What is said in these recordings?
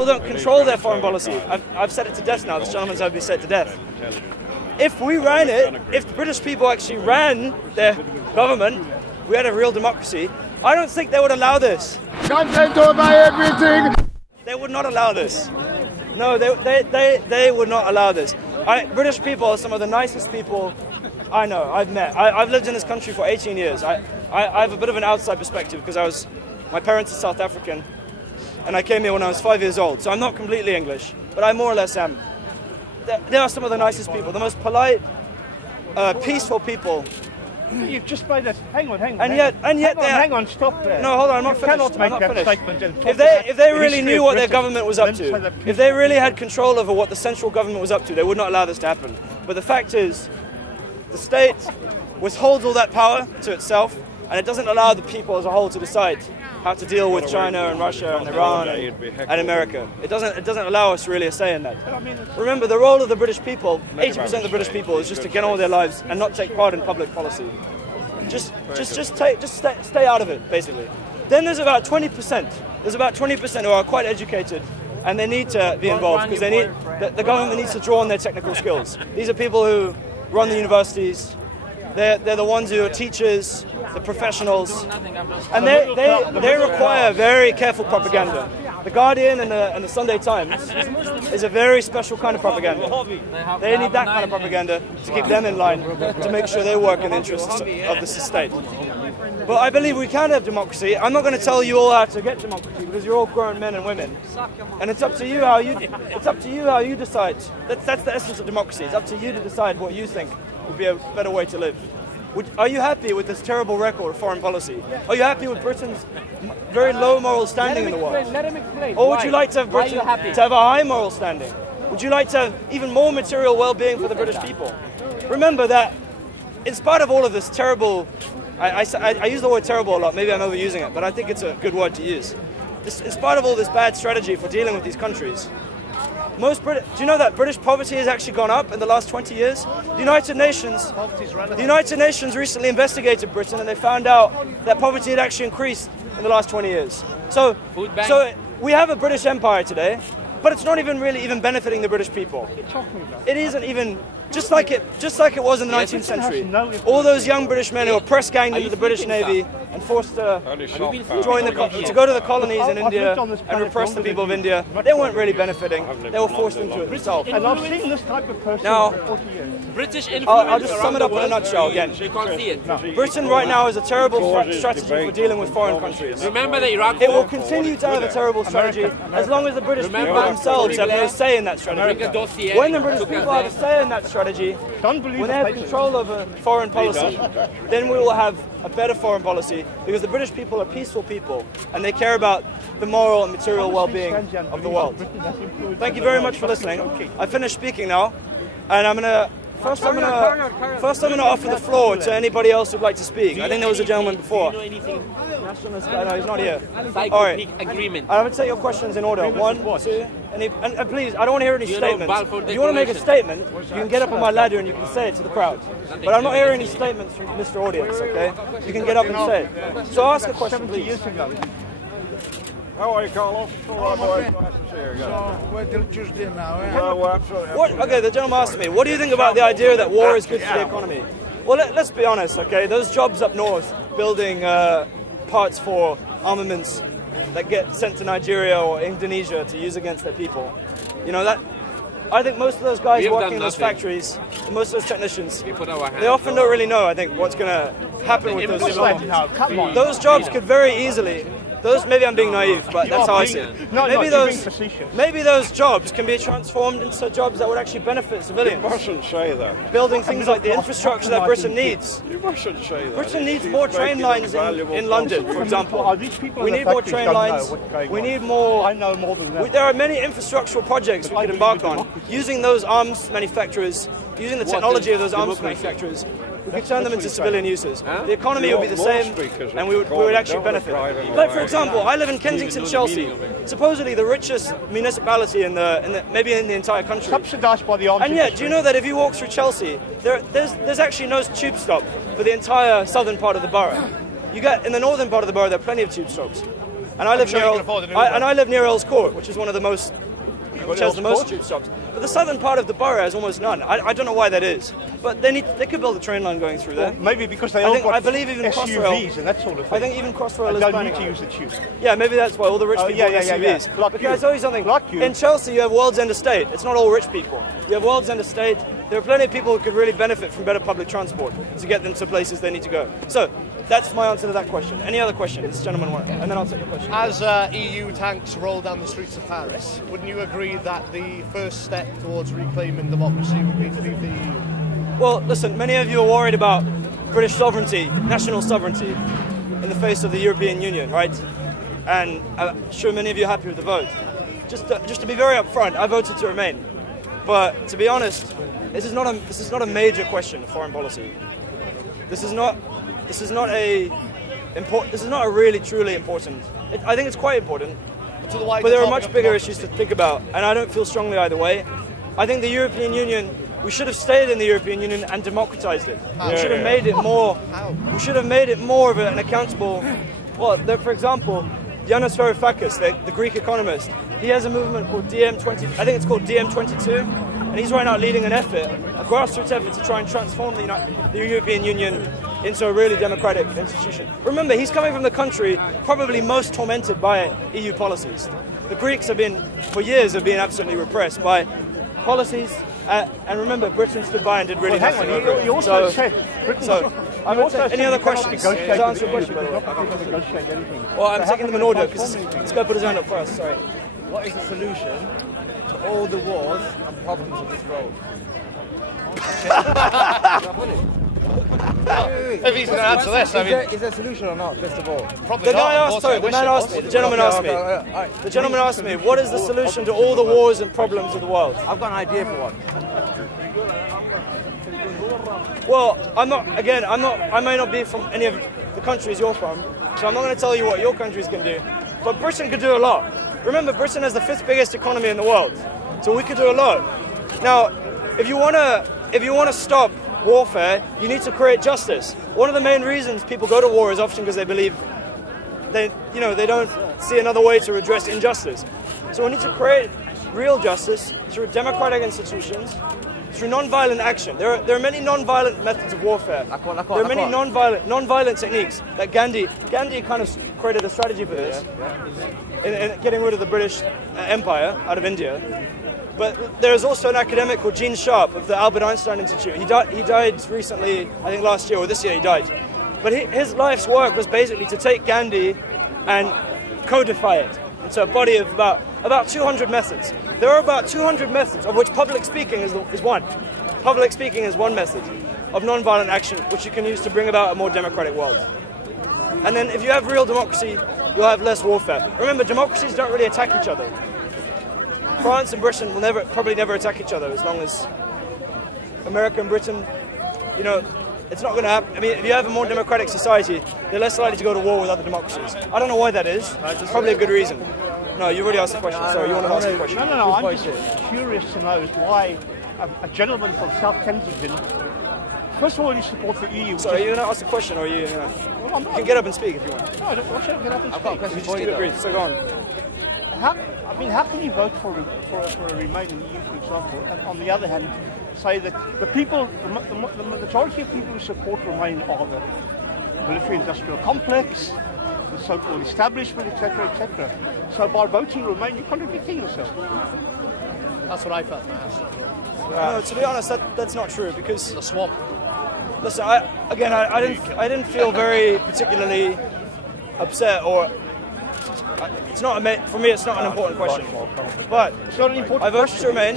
People don't control their foreign policy. I've said it to death now. This gentleman's had me said to death. If we ran it, if the British people actually ran their government, we had a real democracy, I don't think they would allow this. Content over everything! They would not allow this. No, they would not allow this. British people are some of the nicest people I know, I've met. I've lived in this country for 18 years. I have a bit of an outside perspective because my parents are South African and I came here when I was 5 years old, so I'm not completely English, but I more or less am. They are some of the nicest people, the most polite, peaceful people. You've just made it. Hang on. And yet, hang on, stop there. No, hold on, I'm not finished. Cannot make that statement. If they really knew what their government was up to, if they really had control over what the central government was up to, they would not allow this to happen. But the fact is, the state withholds all that power to itself, and it doesn't allow the people as a whole to decide how to deal with China and Russia and Iran and America. It doesn't allow us really a say in that. Remember, the role of the British people, 80% of the British people, is just to get on with their lives and not take part in public policy. Just stay out of it, basically. Then there's about 20%. There's about 20% who are quite educated, and they need to be involved because they need the government needs to draw on their technical skills. These are people who run the universities. They're the ones who are teachers, the professionals, and they require very careful propaganda. The Guardian and the Sunday Times is a very special kind of propaganda. They need that kind of propaganda to keep them in line, to make sure they work in the interests of the state. But I believe we can have democracy. I'm not going to tell you all how to get democracy because you're all grown men and women, and it's up to you how you decide. That's the essence of democracy. It's up to you to decide what you think would be a better way to live. Are you happy with this terrible record of foreign policy? Are you happy with Britain's very low moral standing in the world? Let him explain. Or would you like to have Britain to have a high moral standing? Would you like to have even more material well-being for the British people? Remember that in spite of all of this terrible, I use the word terrible a lot, maybe I'm overusing it, but I think it's a good word to use. In spite of all this bad strategy for dealing with these countries, do you know that British poverty has actually gone up in the last 20 years? The United Nations recently investigated Britain and they found out that poverty had actually increased in the last 20 years. So we have a British Empire today, but it's not even really benefiting the British people. It isn't even just like it was in the 19th century. All those young British men who were press ganged into the British Navy and forced to go to the colonies in India and repress the people of India, they weren't really benefiting. They were forced into it themselves. And I've seen this type of person now, for 40 years. British influence. I'll just sum it up in a nutshell again. You can't see it. Britain right now has a terrible strategy for dealing with foreign countries. Remember the Iraq It War? will continue to have a terrible strategy as long as the British people themselves have no say in that strategy. When the British people have a say in that strategy, when they have control over foreign policy, then we will have a better foreign policy because the British people are peaceful people and they care about the moral and material well-being of the world. Thank you very much for listening. I finished speaking now, and First, I'm gonna offer the floor to anybody else who'd like to speak. I think there was a gentleman before. Nationalist guy, no, he's not here. All right. Agreement. I'm going to take your questions in order. 1, 2, and please, I don't want to hear any statements. If you want to make a statement, you can get up on my ladder and you can say it to the crowd. But I'm not hearing any statements from Mr. Audience, okay? You can get up and say it. So ask a question, please. How are you, Carlos? All right, boys. Nice to see you again. So, wait till Tuesday now, We're absolutely. Okay, the gentleman asked me, what do you think about the idea that war is good for the economy? Well, let's be honest, okay? Those jobs up north, building parts for armaments that get sent to Nigeria or Indonesia to use against their people, you know, that I think most of those guys working in those factories, most of those technicians, they often don't really know, I think, what's going to happen with those jobs. Those jobs could very easily... Maybe I'm being naive, but that's how I see it. Maybe those jobs can be transformed into jobs that would actually benefit civilians. You mustn't say that. Building things like the infrastructure that Britain needs. You mustn't say that. Britain needs more train lines in London, for example. We need more train lines. We need more. I know more than that. There are many infrastructural projects we could embark on. Using those arms manufacturers, using the technology of those arms manufacturers, we could turn them into civilian uses. The economy would be the same, and we would actually benefit. Like, for example, I live in Kensington, Chelsea, supposedly the richest municipality maybe in the entire country. Subsidised by the arms. And yet, do you know that if you walk through Chelsea, there's actually no tube stop for the entire southern part of the borough. In the northern part of the borough, there are plenty of tube stops. And I live near Earl's Court, which is one of the most, which has the most tube stops. But the southern part of the borough has almost none. I don't know why that is, but they could build a train line going through there. Well, maybe because they all got I believe even SUVs and that sort of thing. I think even Crossrail is don't need to use the tube. Yeah, maybe that's why all the rich people have SUVs. Yeah. But can I tell you something? In Chelsea, you have World's End Estate. It's not all rich people. You have World's End Estate. There are plenty of people who could really benefit from better public transport to get them to places they need to go. So that's my answer to that question. Any other questions, this gentleman wants? And then I'll take your question. As EU tanks roll down the streets of Paris, wouldn't you agree that the first step towards reclaiming democracy would be to leave the EU? Well, listen, many of you are worried about British sovereignty, national sovereignty, in the face of the European Union, right? And I'm sure many of you are happy with the vote. Just to be very upfront, I voted to remain. But to be honest, this is not a major question of foreign policy. This is not a really truly important. I think it's quite important, but there are much bigger issues to think about, and I don't feel strongly either way. I think the European Union, we should have stayed in the European Union and democratized it. We should have made it more. We should have made it more of an accountable. Well, for example, Yanis Varoufakis, the Greek economist, he has a movement called DM20. I think it's called DM22, and he's right now leading an effort, a grassroots effort to try and transform the European Union into a really democratic institution. Remember, he's coming from the country probably most tormented by EU policies. The Greeks for years, have been absolutely repressed by policies, and remember, Britain stood by and did really nothing over it. You also said Britain. Any other questions? Does that answer your question, by the way? Well, I'm taking them in order, because this guy put his hand up first, sorry. What is the solution to all the wars and problems of this world? If he's going to answer this, I mean... Is there a solution or not, first of all? Probably not. The gentleman asked me, what is the solution to all the wars and problems of the world? I've got an idea for one. Well, I may not be from any of the countries you're from, so I'm not going to tell you what your countries can do, but Britain could do a lot. Remember, Britain has the 5th biggest economy in the world, so we could do a lot. Now, if you want to stop warfare, you need to create justice. One of the main reasons people go to war is often because they believe they don't see another way to redress injustice. So we need to create real justice through democratic institutions, through non-violent action. There are many non-violent methods of warfare. There are many non-violent techniques. Like Gandhi kind of created a strategy for this, in getting rid of the British Empire out of India. But there's also an academic called Gene Sharp of the Albert Einstein Institute. He died recently, I think last year or this year he died. But his life's work was basically to take Gandhi and codify it into a body of about 200 methods. There are about 200 methods, of which public speaking is one. Public speaking is one method of non-violent action, which you can use to bring about a more democratic world. And then if you have real democracy, you'll have less warfare. Remember, democracies don't really attack each other. France and Britain will probably never attack each other as long as America and Britain, it's not going to happen. I mean, if you have a more democratic society, they're less likely to go to war with other democracies. I don't know why that is. It's probably a good reason. No, you already asked the question. Sorry, you want to ask the question? No, I'm just curious to know why a gentleman from South Kensington, first of all, you support the EU. Sorry, are you going to ask the question, or are you... Well, I'm not. You can get up and speak if you want. No, I don't want you to get up and speak. I've got a question for you, just keep it brief, so go on. How can you vote for a remain in the EU, for example, and on the other hand, say that the majority of people who support Remain are the military-industrial complex, the so-called establishment, etc., etc. So by voting Remain, you're contradicting yourself. That's what I felt, man. No, to be honest, that's not true, because... The swamp. Listen, I didn't feel very particularly upset, or... It's not for me. It's not an important question, but it's not an important I voted to remain.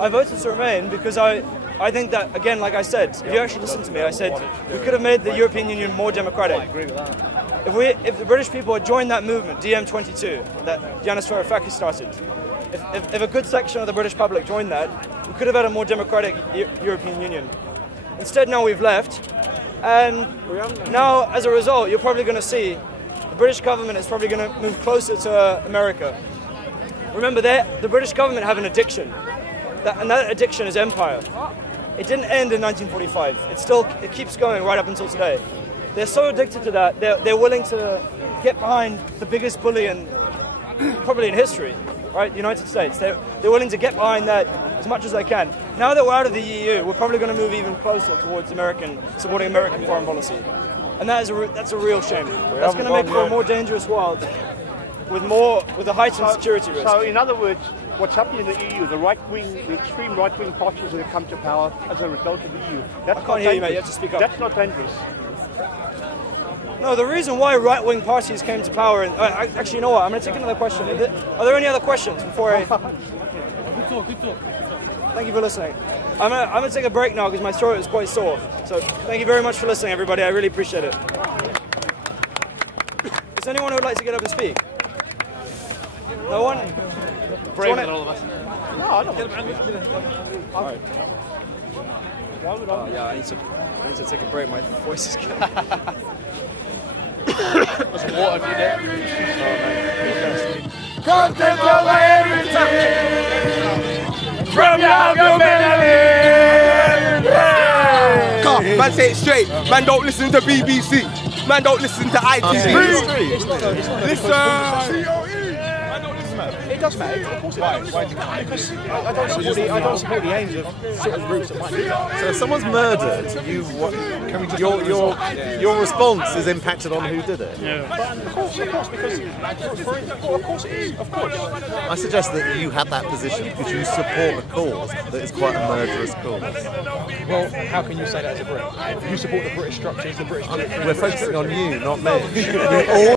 I voted to remain because I think that, again, like I said, if you actually listen to me, I said we could have made the European Union more democratic. I agree with that. If the British people had joined that movement, DM22, that Yanis Varoufakis started, if a good section of the British public joined that, we could have had a more democratic European Union. Instead, now we've left, and now, as a result, you're probably going to see the British government is probably going to move closer to America. Remember, the British government have an addiction, and that addiction is empire. It didn't end in 1945. It keeps going right up until today. They're so addicted to that, they're willing to get behind the biggest bully probably in history, right? The United States. They're willing to get behind that as much as they can. Now that we're out of the EU, we're probably going to move even closer towards supporting American foreign policy, and that's a real shame. That's going to make for a more dangerous world with a heightened security risk. So, in other words, what's happening in the EU, the extreme right-wing parties are going to come to power as a result of the EU. I can't hear you, mate. You have to speak up. That's not dangerous. No, the reason why right-wing parties came to power, actually, you know what? I'm going to take another question. Are there any other questions before I? Good talk. Thank you for listening. I'm going to take a break now because my throat is quite sore. So thank you very much for listening, everybody. I really appreciate it. Is there anyone who would like to get up and speak? No one? Braver than all of us. No, I don't want to. All right. Yeah, I need to take a break. My voice is getting... Some water if you did. Content over everything from your government. Man, say it straight. Man, don't listen to BBC. Man, don't listen to ITV. Listen. It does matter, of course it does. Because I don't support the aims of certain groups that might do that. So if someone's murdered, your response is impacted on who did it. Yeah. Of course, because of course it is. Of course. I suggest that you have that position because you support a cause that is quite a murderous cause. Well, how can you say that as a Brit? You support the British structures, the British. We're focusing on you, not me.